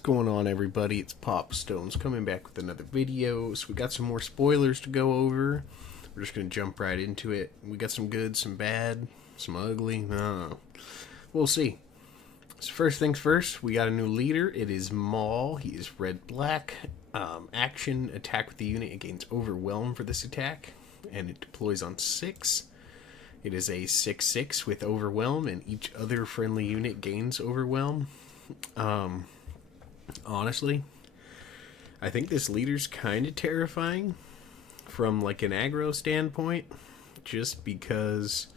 going on, everybody? It's PapaStones coming back with another video. So we got some more spoilers to go over. We're just gonna jump right into it. We got some good, some bad, some ugly. No, we'll see. So first things first, we got a new leader. It is Maul. He is red-black. Action attack with the unit. It gains Overwhelm for this attack, and it deploys on 6. It is a 6/6 with Overwhelm, and each other friendly unit gains Overwhelm. Honestly, I think this leader's kind of terrifying from like an aggro standpoint, just because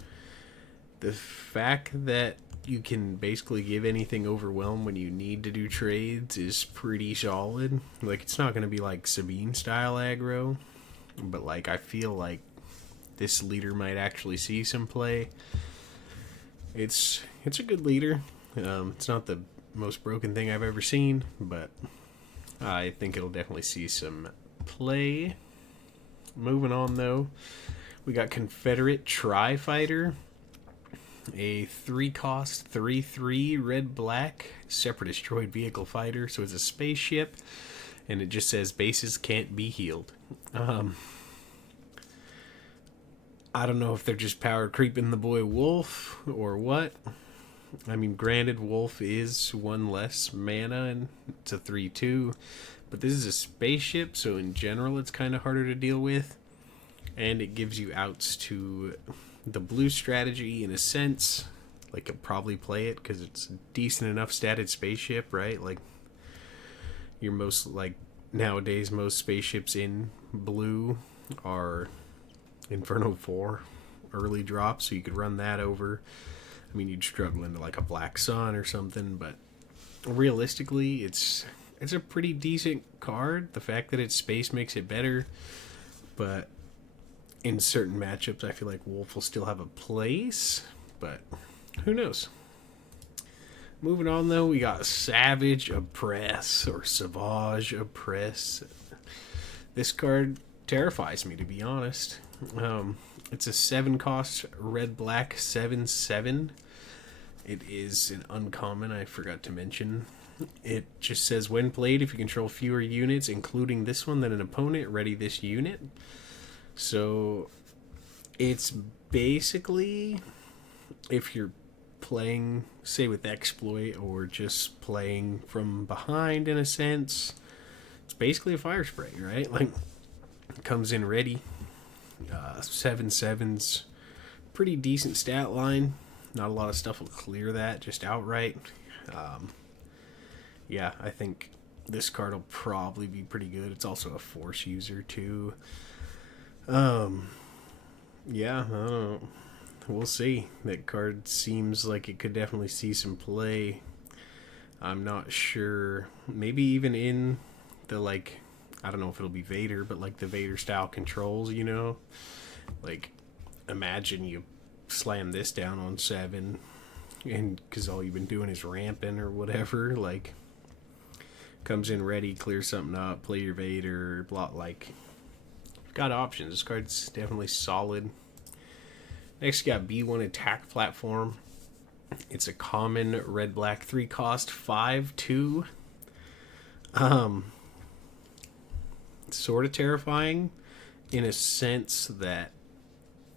the fact that you can basically give anything Overwhelm when you need to do trades is pretty solid. Like, it's not going to be like Sabine style aggro, but like I feel like this leader might actually see some play. It's a good leader. It's not the most broken thing I've ever seen, but I think it'll definitely see some play. Moving on, though, we got Confederate Tri-Fighter, a 3-cost 3/3 red-black separatist droid vehicle fighter. So it's a spaceship, and it just says bases can't be healed. I don't know if they're just power creeping the boy Wolf or what. I mean, granted, Wolf is 1 less mana, and it's a 3/2, but this is a spaceship, so in general it's kind of harder to deal with, and it gives you outs to the blue strategy in a sense. Like, you'll probably play it because it's a decent enough statted spaceship, right? Like, your most, like, nowadays most spaceships in blue are Inferno 4 early drop, so you could run that over. I mean, you'd struggle into like a Black Sun or something, but realistically, it's a pretty decent card. The fact that it's space makes it better, but in certain matchups, I feel like Wolf will still have a place, but who knows? Moving on, though, we got Savage Oppress, or Savage Oppress. This card terrifies me, to be honest. It's a 7-cost red-black 7/7. It is an uncommon, I forgot to mention. It just says, when played, if you control fewer units, including this one, than an opponent, ready this unit. So it's basically, if you're playing, say, with Exploit, or just playing from behind in a sense, it's basically a fire spray, right? Like, it comes in ready. 7/7's pretty decent stat line. Not a lot of stuff will clear that just outright. Yeah, I think this card will probably be pretty good. It's also a force user too. Yeah, I don't know. We'll see. That card seems like it could definitely see some play. I'm not sure. Maybe even in the, like, I don't know if it'll be Vader, but like the Vader style controls, you know? Like, imagine you slam this down on 7, and because all you've been doing is ramping or whatever, like, comes in ready, clears something up, play your Vader, block, like, got options. This card's definitely solid. Next, you got B1 Attack Platform. It's a common red-black 3-cost 5/2. Sort of terrifying in a sense that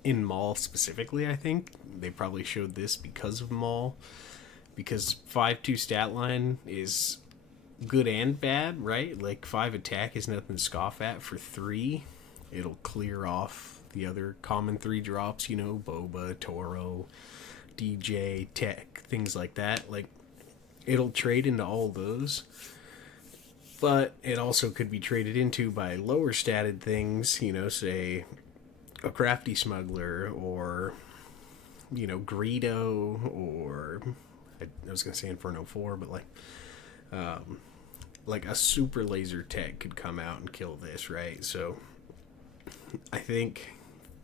in Maul specifically, I think they probably showed this because of Maul, because 5/2 stat line is good and bad, right? Like, 5 attack is nothing to scoff at. For 3, it'll clear off the other common 3 drops, you know, Boba, Toro, DJ, Tech, things like that. Like, it'll trade into all those, but it also could be traded into by lower statted things, you know, say a Crafty Smuggler, or, you know, Greedo, or I was going to say Inferno 4, but like a super laser tech could come out and kill this, right? So I think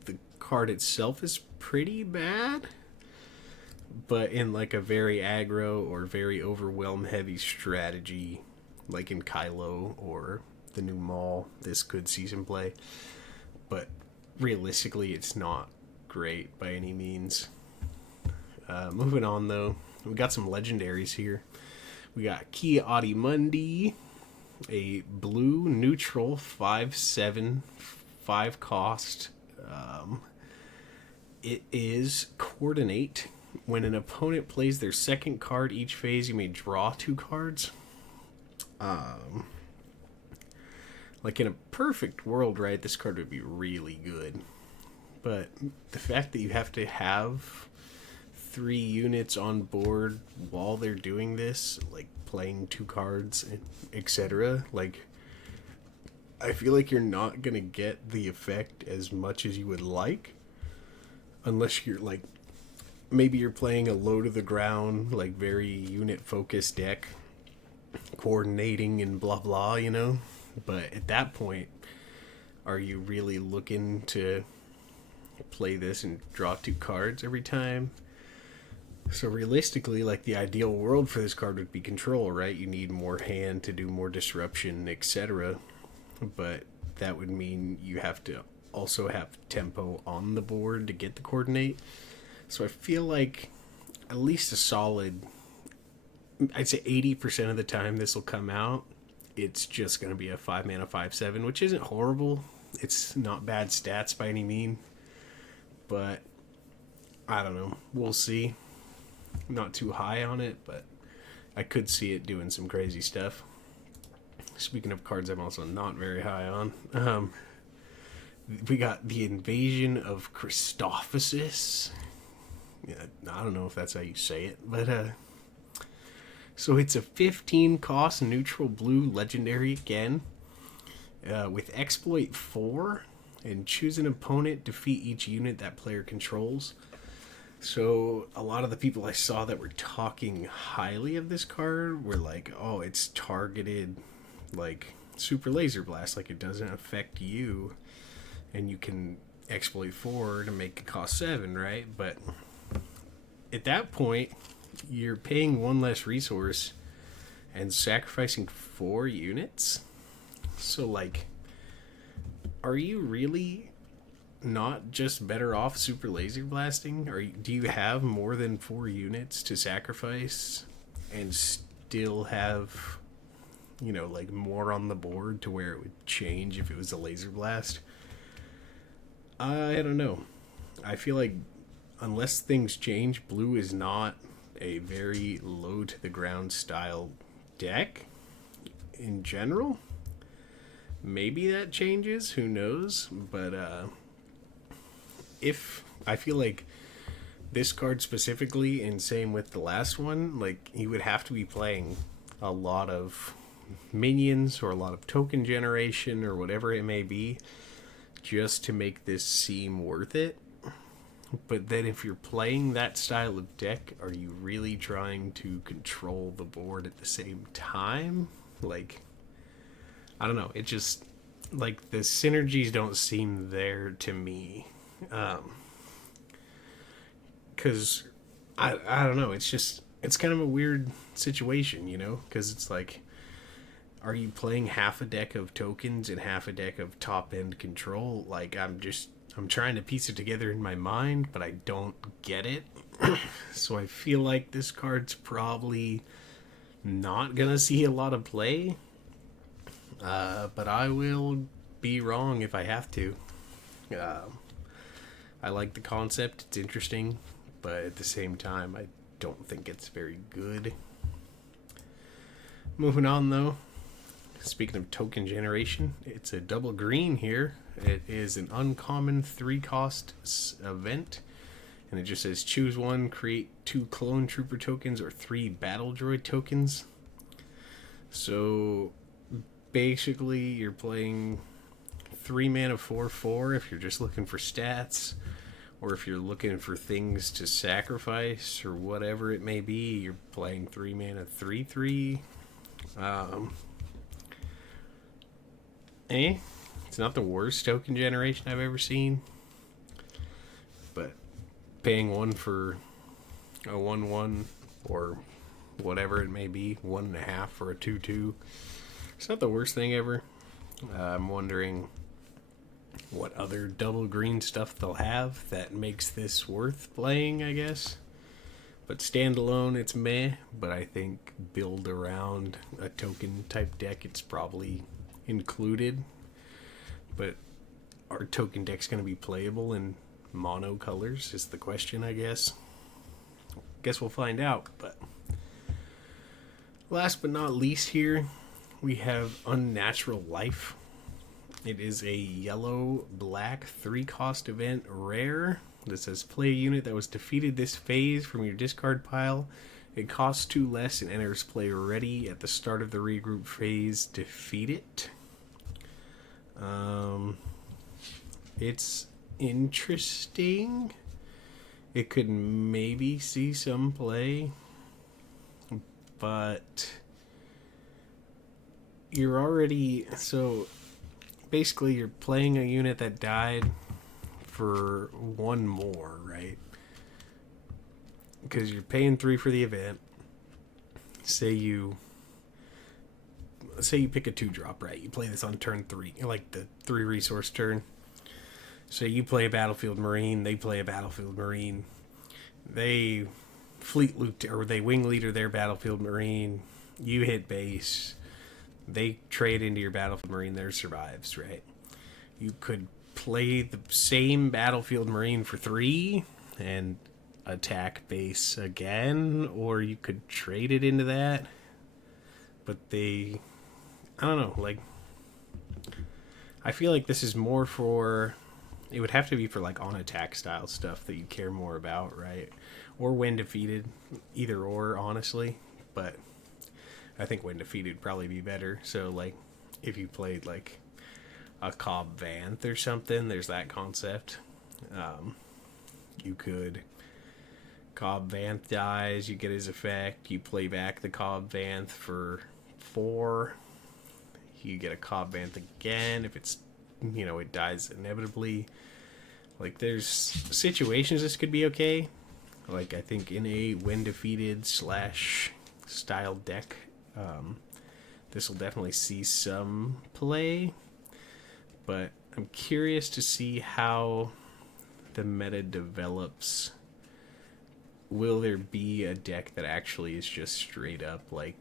the card itself is pretty bad, but in like a very aggro or very overwhelm heavy strategy, like in Kylo or the new Maul, this could see some play. But realistically, it's not great by any means. Moving on, though, we got some legendaries here. We got Kia Mundi, a blue neutral 5/7, 5 cost. It is coordinate. When an opponent plays their second card each phase, you may draw 2 cards. Like in a perfect world, right, this card would be really good. But the fact that you have to have 3 units on board while they're doing this, like playing 2 cards, etc., like, I feel like you're not going to get the effect as much as you would like. Unless you're like, maybe you're playing a low to the ground, like very unit focused deck, coordinating and blah blah, you know? But at that point, are you really looking to play this and draw 2 cards every time? So realistically, like, the ideal world for this card would be control, right? You need more hand to do more disruption, etc. But that would mean you have to also have tempo on the board to get the coordinate. So I feel like at least a solid, I'd say 80% of the time this will come out, it's just going to be a 5 mana 5/7, which isn't horrible. It's not bad stats by any mean. But I don't know. We'll see. Not too high on it, but I could see it doing some crazy stuff. Speaking of cards I'm also not very high on, we got the Invasion of Christophosis. Yeah, I don't know if that's how you say it, but so it's a 15 cost neutral blue legendary again, with exploit 4, and choose an opponent, defeat each unit that player controls. So a lot of the people I saw that were talking highly of this card were like, oh, it's targeted like super laser blast, like it doesn't affect you, and you can exploit 4 to make it cost 7, right? But at that point, you're paying 1 less resource and sacrificing 4 units. So like, are you really not just better off super laser blasting? Or do you have more than 4 units to sacrifice and still have, you know, like more on the board to where it would change if it was a laser blast? I don't know. I feel like unless things change, blue is not a very low to the ground style deck in general. Maybe that changes, who knows? But if I feel like this card specifically, and same with the last one, like, you would have to be playing a lot of minions or a lot of token generation or whatever it may be just to make this seem worth it. But then if you're playing that style of deck, are you really trying to control the board at the same time? Like, I don't know. It just, like, the synergies don't seem there to me. Because I don't know. It's just, it's kind of a weird situation, you know? Because it's like, are you playing half a deck of tokens and half a deck of top end control? Like, I'm trying to piece it together in my mind, but I don't get it. So I feel like this card's probably not gonna see a lot of play. But I will be wrong if I have to. I like the concept. It's interesting. But at the same time, I don't think it's very good. Moving on, though. Speaking of token generation, it's a double green here. It is an uncommon 3-cost event. And it just says choose 1, create 2 clone trooper tokens or 3 battle droid tokens. So basically you're playing 3 mana 4/4 if you're just looking for stats, or if you're looking for things to sacrifice or whatever it may be, you're playing 3 mana 3/3. It's not the worst token generation I've ever seen, but paying 1 for a 1/1 or whatever it may be, 1.5 for a 2/2, it's not the worst thing ever. I'm wondering what other double green stuff they'll have that makes this worth playing, I guess. But standalone, it's meh. But I think build around a token type deck, it's probably included. But are token decks going to be playable in mono colors is the question, I guess. Guess we'll find out. But last but not least here, we have Unnatural Life. It is a yellow-black 3-cost event rare that says play a unit that was defeated this phase from your discard pile. It costs 2 less and enters play ready at the start of the regroup phase. Defeat it. It's interesting. It could maybe see some play, but you're already... So basically you're playing a unit that died for 1 more, right? Because you're paying 3 for the event. Say you pick a 2-drop, right? You play this on turn 3, like the 3 resource turn. So you play a Battlefield Marine, they play a Battlefield Marine. They fleet loot, or they wing leader their Battlefield Marine. You hit base. They trade into your Battlefield Marine, there survives, right? You could play the same Battlefield Marine for 3 and attack base again, or you could trade it into that. But I don't know, like, I feel like this is more for... It would have to be for, like, on-attack style stuff that you care more about, right? Or when defeated. Either or, honestly. But I think when defeated would probably be better. So, like, if you played, like, a Cobb Vanth or something, there's that concept. You could... Cobb Vanth dies, you get his effect. You play back the Cobb Vanth for 4. You get a Cobb Vanth again if it's... it dies inevitably. Like, there's situations this could be okay. Like, I think in a when defeated / style deck, this will definitely see some play. But I'm curious to see how the meta develops. Will there be a deck that actually is just straight up, like,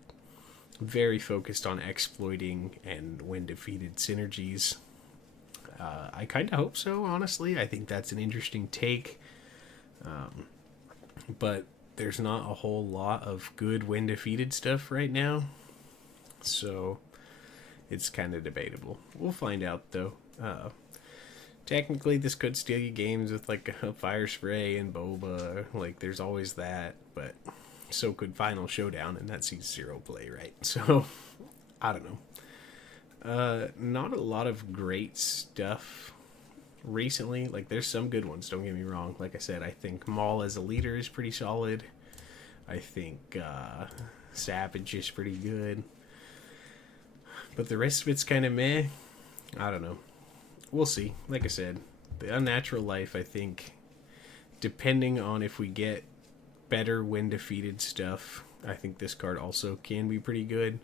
very focused on exploiting and when defeated synergies? I kind of hope so, honestly. I think that's an interesting take. But there's not a whole lot of good when defeated stuff right now. So it's kind of debatable. We'll find out, though. Technically, this could steal you games with, like, a Fire Spray and Boba. Like, there's always that. But so could Final Showdown, and that sees 0 play, right? So, I don't know. Not a lot of great stuff recently. Like, there's some good ones, don't get me wrong. Like I said, I think Maul as a leader is pretty solid. I think Savage is pretty good. But the rest of it's kind of meh. I don't know. We'll see. Like I said, the Unnatural Life, I think, depending on if we get better when defeated stuff, I think this card also can be pretty good.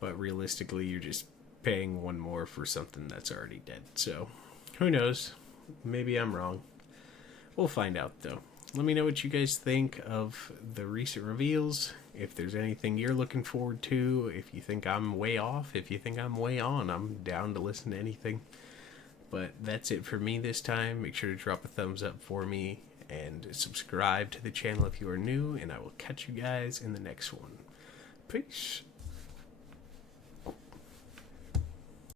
But realistically, you're just paying 1 more for something that's already dead. So, who knows? Maybe I'm wrong. We'll find out, though. Let me know what you guys think of the recent reveals. If there's anything you're looking forward to. If you think I'm way off. If you think I'm way on. I'm down to listen to anything. But that's it for me this time. Make sure to drop a thumbs up for me. And subscribe to the channel if you are new. And I will catch you guys in the next one. Peace.